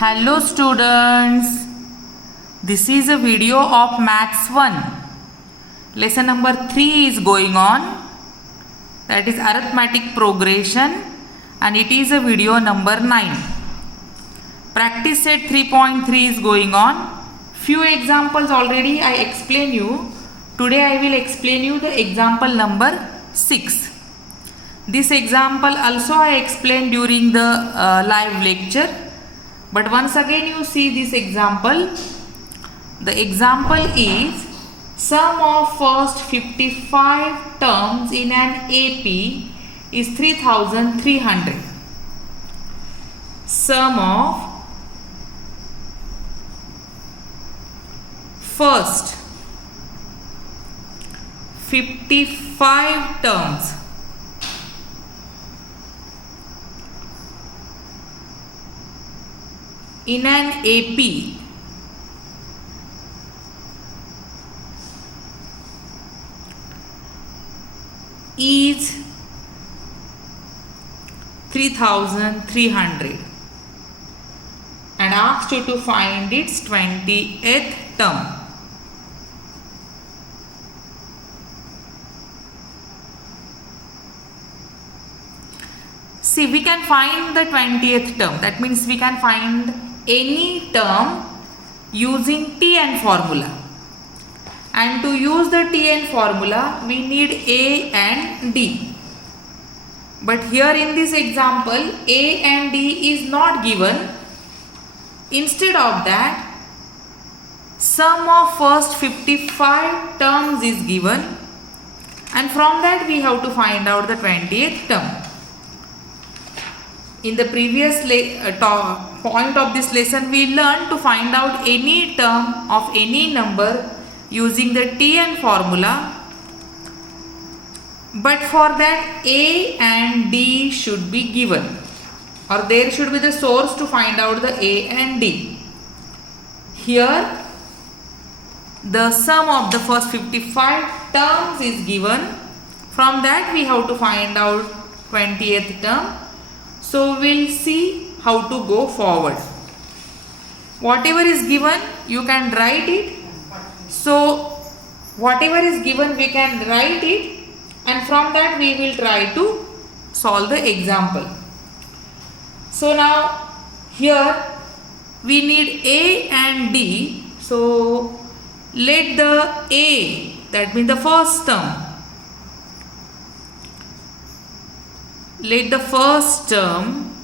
Hello students, this is a video of Maths 1. Lesson number 3 is going on, that is arithmetic progression, and it is a video number 9. Practice set 3.3 is going on. Few examples already I explained you. Today I will explain you the example number 6. This example also I explained during the live lecture. But once again you see this example. The example is sum of first 55 terms in an AP is 3300. Sum of first 55 terms in an AP is 3300 and asked you to find its 20th term. See, we can find the 20th term. That means we can find any term using Tn formula. And to use the Tn formula, we need A and D. But here in this example, A and D is not given. Instead of that, sum of first 55 terms is given. And from that we have to find out the 20th term. In the previous point of this lesson, we learned to find out any term of any number using the Tn formula. But for that, A and D should be given, or there should be the source to find out the A and D. Here, the sum of the first 55 terms is given. From that, we have to find out 20th term. So we'll see how to go forward. Whatever is given, you can write it. So whatever is given, we can write it, and from that we will try to solve the example. So now here we need A and D. So let the A, that means the first term, let the first term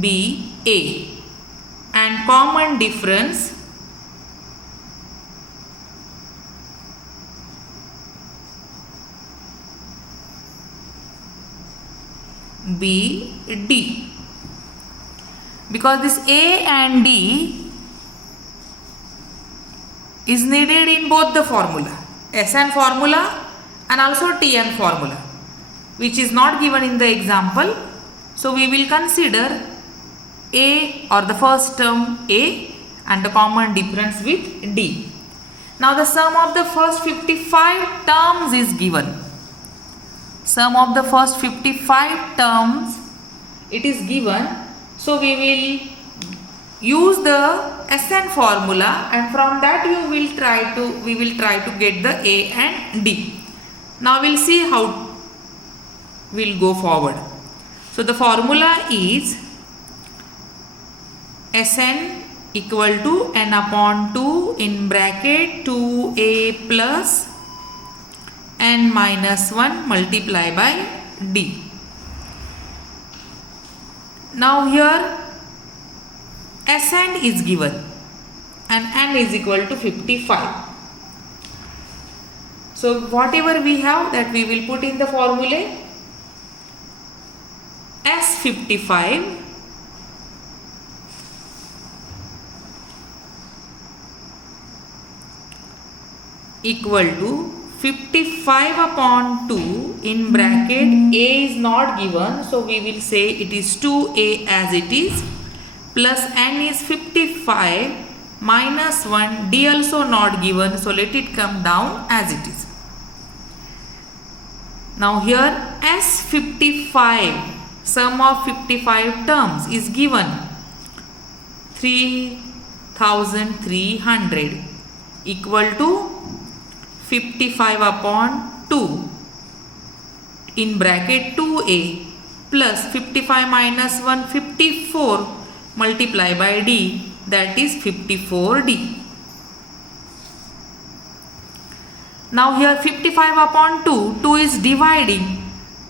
be A, and common difference be D. Because this A and D is needed in both the formula, Sn formula and also Tn formula, which is not given in the example. So we will consider A, or the first term A, and the common difference with D. Now the sum of the first 55 terms is given. Sum of the first 55 terms, it is given. So we will use the Sn formula, and from that we will try to get the A and D. Now we'll see how we'll go forward. So the formula is Sn equal to n upon 2 in bracket 2a plus n minus 1 multiply by D. Now here Sn is given and n is equal to 55. So whatever we have, that we will put in the formula. S55 equal to 55 upon 2 in bracket A is not given, so we will say it is 2A as it is, plus n is 55 minus 1, D also not given, so let it come down as it is. Now here S55 Sum of 55 terms is given 3300 equal to 55 upon 2 in bracket 2a plus 55 minus 1 54 multiply by d, that is 54d. Now here 55 upon 2, 2 is dividing.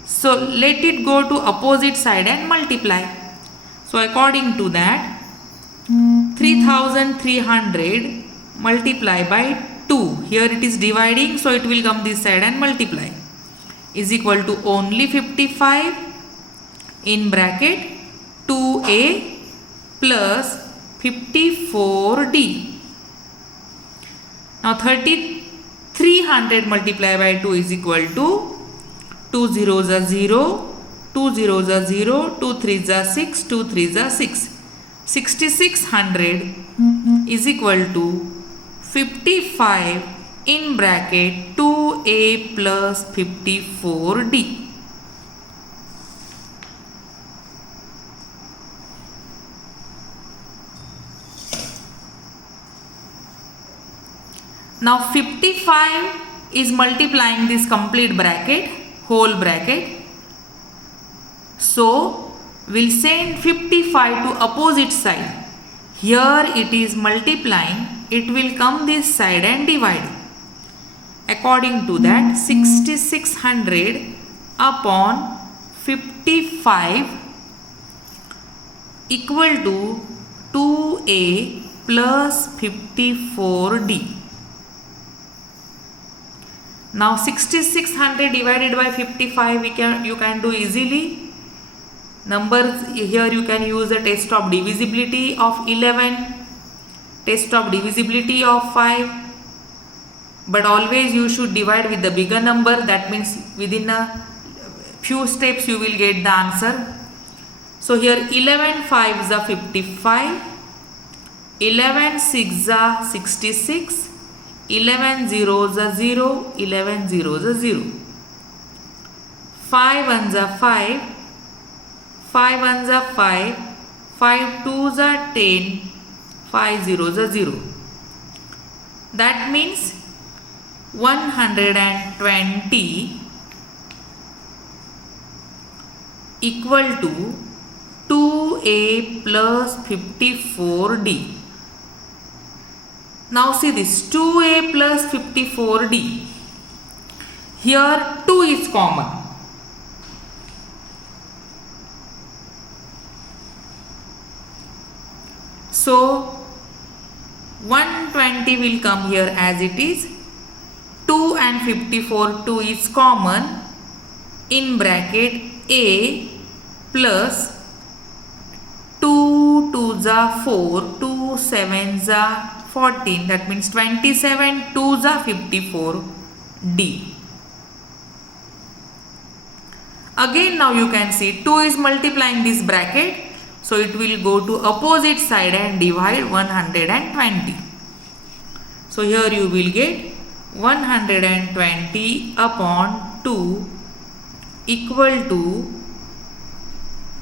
So let it go to opposite side and multiply. So according to that, 3300 multiply by 2. Here it is dividing, so it will come this side and multiply. Is equal to only 55 in bracket 2a plus 54d. Now 3300 multiplied by 2 is equal to 2 zeros are 0, 2 zeros are 0, 2 threes are 6, 2 threes are 6. 6600 is equal to 55 in bracket 2a plus 54d. Now 55 is multiplying this complete bracket, whole bracket. So we'll send 55 to opposite side. Here it is multiplying, it will come this side and divide. According to that, 6600 upon 55 equal to 2a plus 54d. Now 6600 divided by 55 you can do easily. Numbers here you can use the test of divisibility of 11, test of divisibility of 5, but always you should divide with the bigger number. That means within a few steps you will get the answer. So here 11 5s are 55, 11 6s are 66, 11 zeros are 0, 11 zeros are 0, 5 ones are 5, 5 ones are 5, 5 twos are 10, 5 zeros are 0. That means 120 equal to 2a plus 54d. Now see this 2a plus 54d. Here 2 is common. So 120 will come here as it is. 2 and 54, 2 is common in bracket a plus 2 2s are 4, 2 7s are 14. That means 27 2s are 54d. Again now you can see 2 is multiplying this bracket. So it will go to opposite side and divide 120. So here you will get 120 upon 2 equal to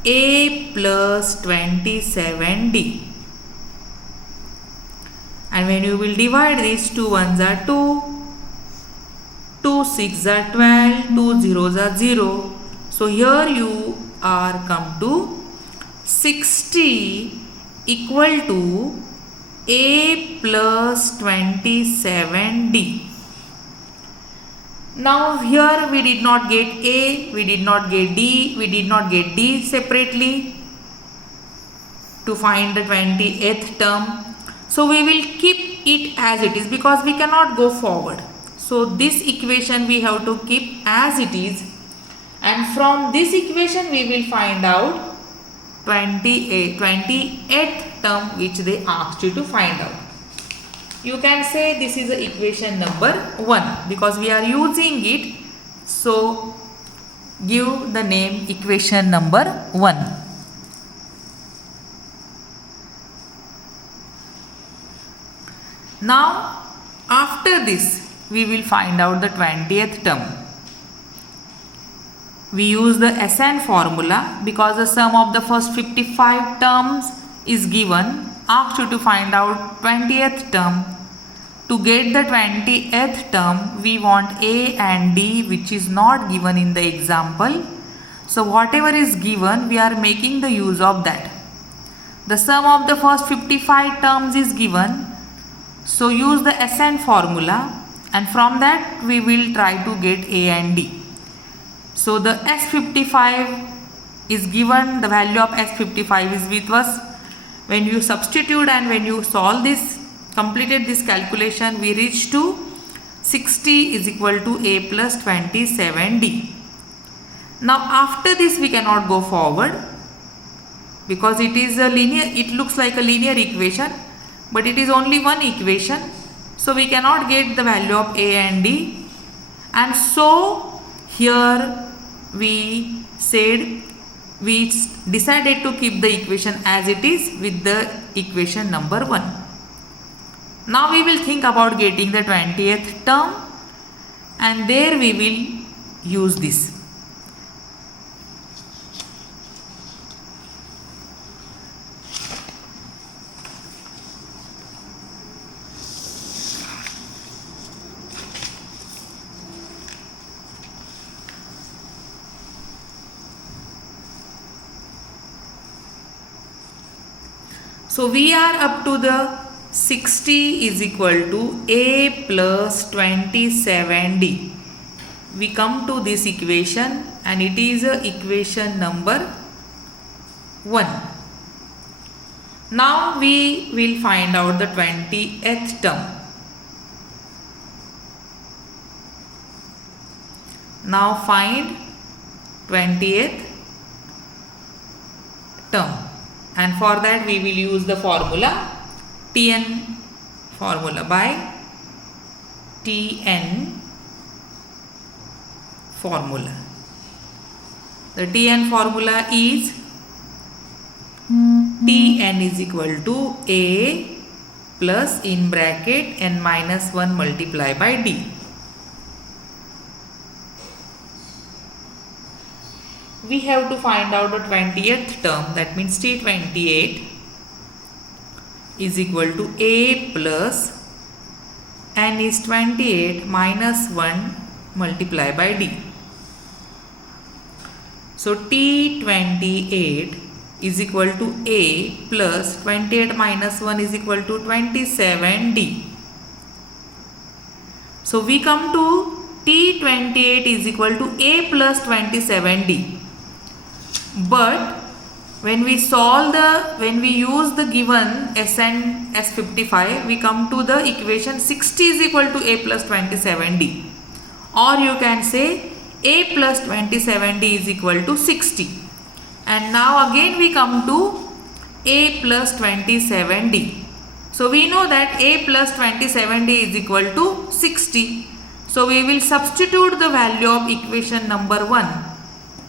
a plus 27d. And when you will divide this, 2 ones are 2, 2 6 are 12, 2 zeros are 0. So here you are come to 60 equal to a plus 27d. Now here we did not get a, we did not get d, we did not get d separately to find the 20th term. So we will keep it as it is because we cannot go forward. So this equation we have to keep as it is, and from this equation we will find out 28th term which they asked you to find out. You can say this is the equation number 1 because we are using it. So give the name equation number 1. Now after this we will find out the 20th term. we use the SN formula because the sum of the first 55 terms is given. Asked you to find out 20th term. To get the 20th term, we want A and D, which is not given in the example. So whatever is given, we are making the use of that. The sum of the first 55 terms is given. So use the SN formula, and from that we will try to get A and D. So the S55 is given, the value of S55 is with us. When you substitute and when you solve this, completed this calculation, we reach to 60 is equal to A plus 27D. Now after this we cannot go forward because it is a linear, it looks like a linear equation, but it is only one equation. So we cannot get the value of A and D, and so here we said we decided to keep the equation as it is with the equation number 1. Now we will think about getting the 20th term, and there we will use this. So we are up to the 60 is equal to A plus 27D. We come to this equation and it is equation number 1. Now we will find out the 20th term. Now find 20th term. And for that we will use the formula Tn formula by Tn formula. The Tn formula is Tn is equal to A plus in bracket n minus 1 multiplied by D. We have to find out the 20th term, that means T28 is equal to A plus n is 28 minus 1 multiplied by D. So T28 is equal to A plus 28 minus 1 is equal to 27D. So we come to T28 is equal to A plus 27D. But when we solve when we use the given SN S55, we come to the equation 60 is equal to A plus 27D. Or you can say A plus 27D is equal to 60. And now again we come to A plus 27D. So we know that A plus 27D is equal to 60. So we will substitute the value of equation number 1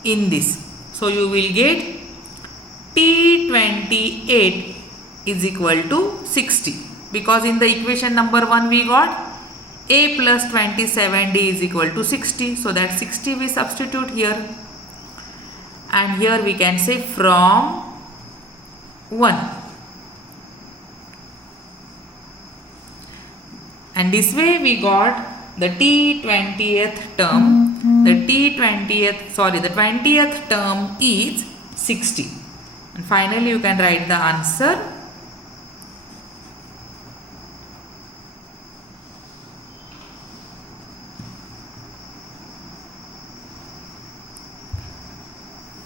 in this. So you will get T28 is equal to 60, because in the equation number 1 we got A plus 27D is equal to 60. So that 60 we substitute here, and here we can say from 1. And this way we got the T20th term. The 20th term is 60. And finally you can write the answer.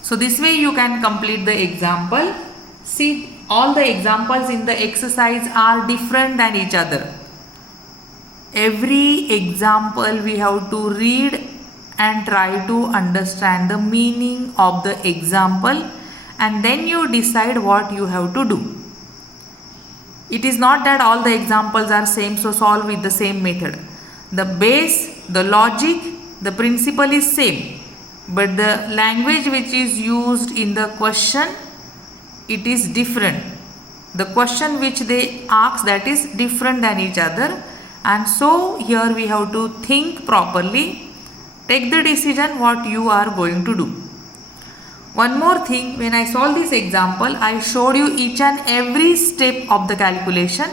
So this way you can complete the example. See, all the examples in the exercise are different than each other. Every example we have to read and try to understand the meaning of the example, and then you decide what you have to do. It is not that all the examples are same, so solve with the same method. The base, the logic, the principle is same, but the language which is used in the question, it is different. The question which they ask, that is different than each other, and so here we have to think properly Take the decision what you are going to do. One more thing, when I solved this example, I showed you each and every step of the calculation.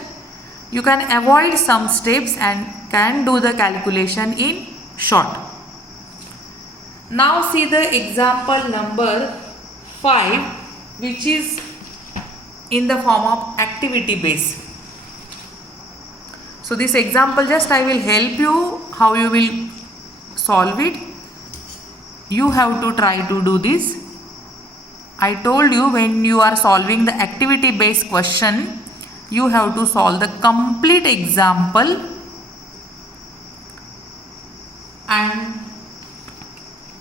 You can avoid some steps and can do the calculation in short. Now see the example number 5, which is in the form of activity base. So this example just I will help you how you will solve it. You have to try to do this. I told you when you are solving the activity based question, you have to solve the complete example and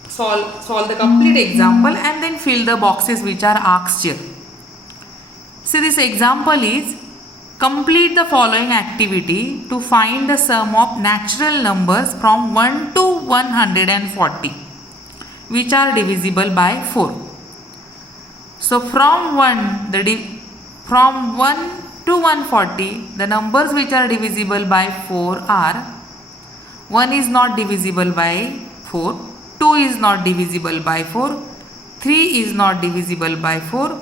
solve the complete example and then fill the boxes which are asked here. See, this example is complete the following activity to find the sum of natural numbers from 1 to 140 which are divisible by 4. So from 1 to 140, the numbers which are divisible by 4 are 1 is not divisible by 4, 2 is not divisible by 4, 3 is not divisible by 4.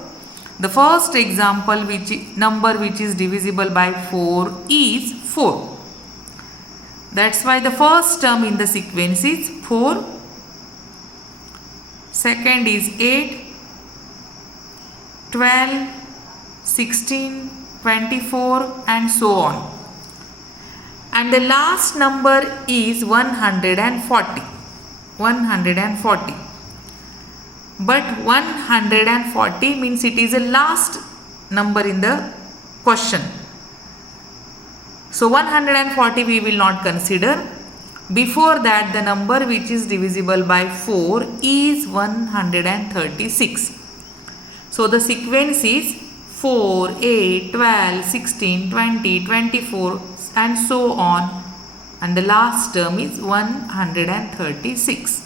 The first example number which is divisible by 4 is 4. That's why the first term in the sequence is 4, second is 8, 12, 16, 24 and so on. And the last number is 140. But 140 means it is the last number in the question. So 140 we will not consider. Before that, the number which is divisible by 4 is 136. So the sequence is 4, 8, 12, 16, 20, 24 and so on. And the last term is 136.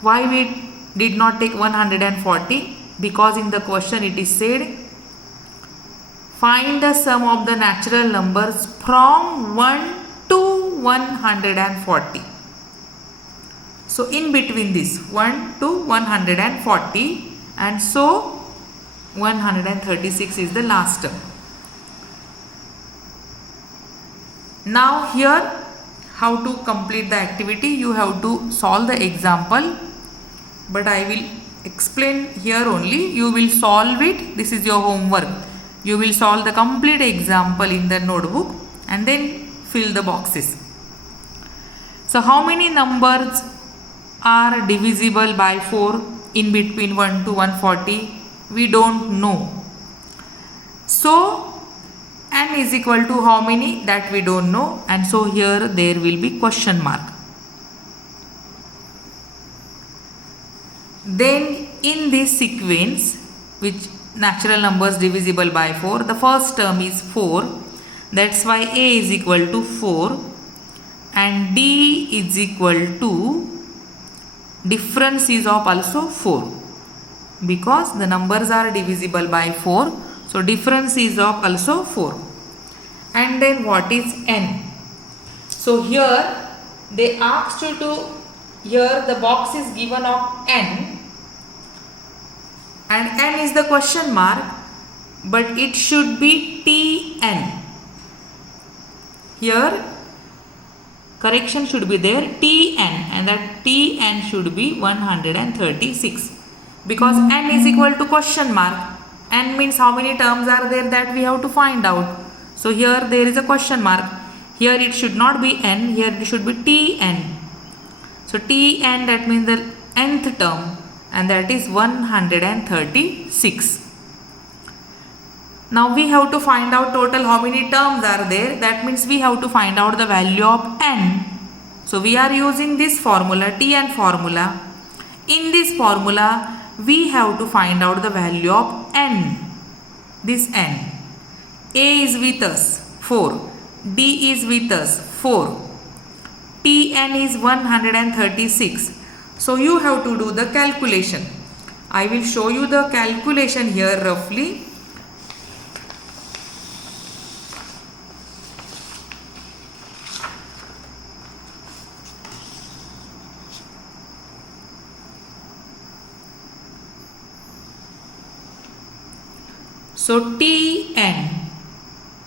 Why we did not take 140? Because in the question it is said, find the sum of the natural numbers from 1 to 140. So in between this 1 to 140 and so 136 is the last term. Now here how to complete the activity, you have to solve the example, but I will explain here only. You will solve it, this is your homework. You will solve the complete example in the notebook and then fill the boxes. So how many numbers are divisible by 4 in between 1 to 140? We don't know. So n is equal to how many, that we don't know, and so here there will be question mark. Then in this sequence, which natural numbers divisible by 4, the first term is 4, that's why A is equal to 4 and D is equal to difference is of also 4, because the numbers are divisible by 4, so difference is of also 4. And then what is n? So here they asked you to, here the box is given of n and n is the question mark, but it should be Tn. Here correction should be there, Tn, and that Tn should be 136, because n is equal to question mark. N means how many terms are there, that we have to find out. So here there is a question mark. Here it should not be n, here it should be Tn. So Tn, that means the nth term, and that is 136. Now we have to find out total how many terms are there. That means we have to find out the value of n. So we are using this formula, Tn formula. In this formula we have to find out the value of n. This n. A is with us 4, D is with us 4, Tn is 136. So you have to do the calculation. I will show you the calculation here roughly. So Tn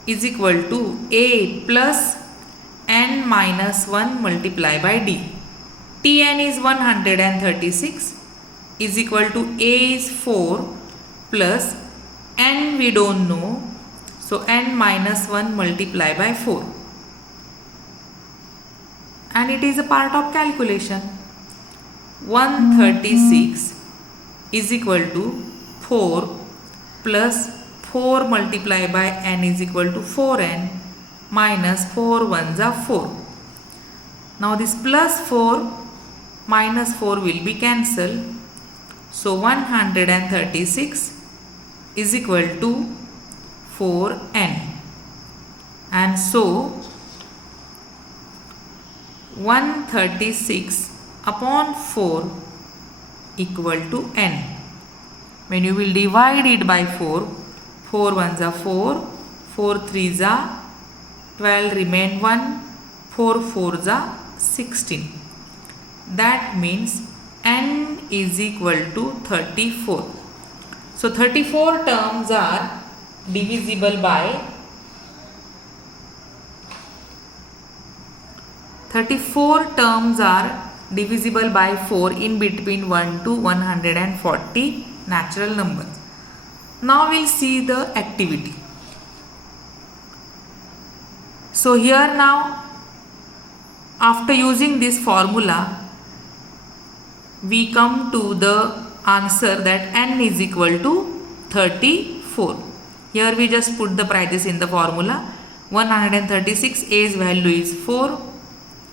is equal to A plus n minus 1 multiplied by D. Tn is 136 is equal to A is 4 plus n we don't know. So n minus 1 multiplied by 4. And it is a part of calculation. 136 is equal to 4 plus 4 multiplied by n is equal to 4n minus 4 ones are 4. Now this plus 4 minus 4 will be cancelled. So 136 is equal to 4n. And so 136 upon 4 equal to n. When you will divide it by 4, 4 ones are 4, 4 threes are 12, remain 1, 4 fours are 16. That means n is equal to 34. So 34 terms are divisible by 4 in between 1 to 140 natural numbers. Now we'll see the activity. So here now, after using this formula, we come to the answer that n is equal to 34. Here we just put the prices in the formula. 136, A's value is 4,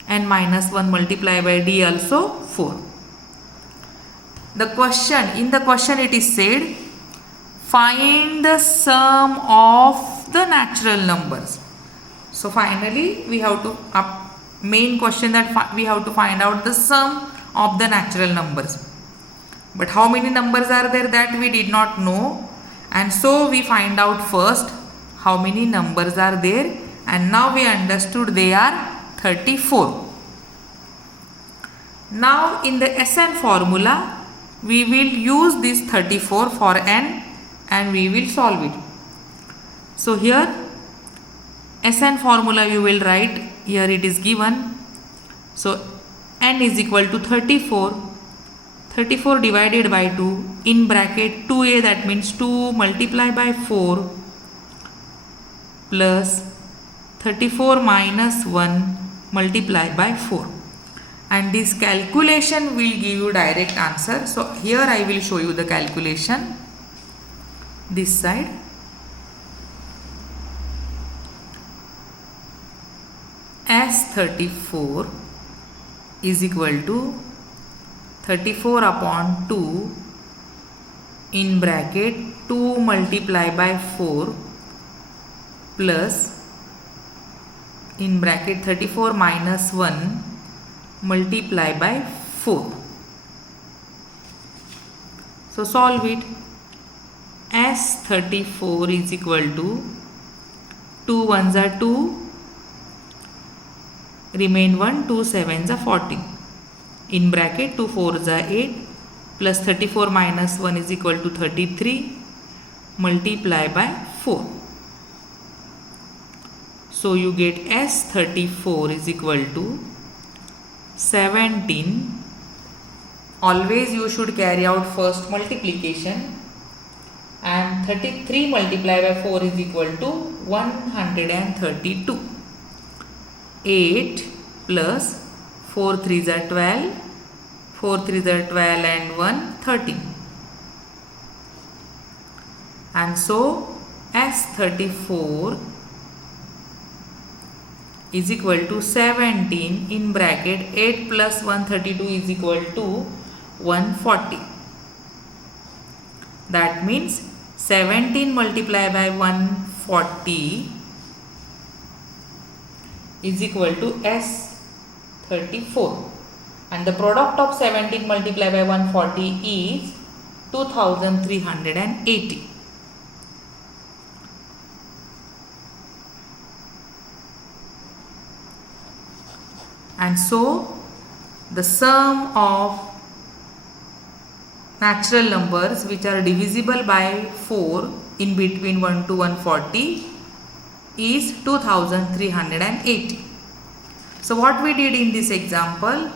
n minus 1 multiplied by D also 4. In the question it is said, find the sum of the natural numbers. So finally we have to, main question that we have to find out the sum of the natural numbers. But how many numbers are there, that we did not know. And so we find out first how many numbers are there, and now we understood they are 34. Now in the SN formula, we will use this 34 for n and we will solve it. So here SN formula you will write, here it is given. So n is equal to 34. 34 divided by 2 in bracket 2a, that means 2 multiplied by 4 plus 34 minus 1 multiplied by 4. And this calculation will give you direct answer. So here I will show you the calculation. This side. S34 is equal to 34 upon 2 in bracket 2 multiplied by 4 plus in bracket 34 minus 1 multiply by 4. So solve it. S34 is equal to 2 ones are 2, remain 1, 2 sevens are 40. In bracket 2 fours are 8 plus 34 minus 1 is equal to 33 multiply by 4. So you get S34 is equal to 17. Always you should carry out first multiplication, and 33 multiplied by 4 is equal to 132. 8 plus 4 3s are 12, 4 3s are 12 and 1 13. And so S34 is equal to 17 in bracket 8 plus 132 is equal to 140. That means 17 multiplied by 140 is equal to S34. And the product of 17 multiplied by 140 is 2380. And so the sum of natural numbers which are divisible by 4 in between 1 to 140 is 2380. So what we did in this example,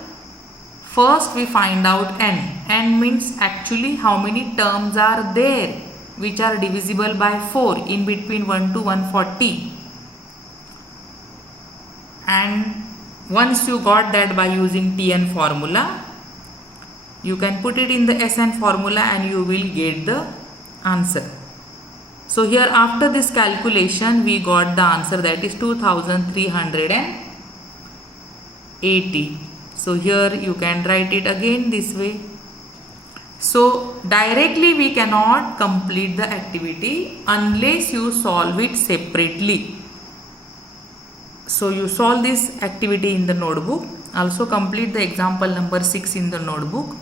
first we find out n. N means actually how many terms are there which are divisible by 4 in between 1 to 140. And once you got that by using Tn formula, you can put it in the Sn formula and you will get the answer. So here after this calculation we got the answer, that is 2380. So here you can write it again this way. So directly we cannot complete the activity unless you solve it separately. So you solve this activity in the notebook. Also complete the example number 6 in the notebook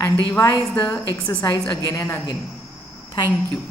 and revise the exercise again and again. Thank you.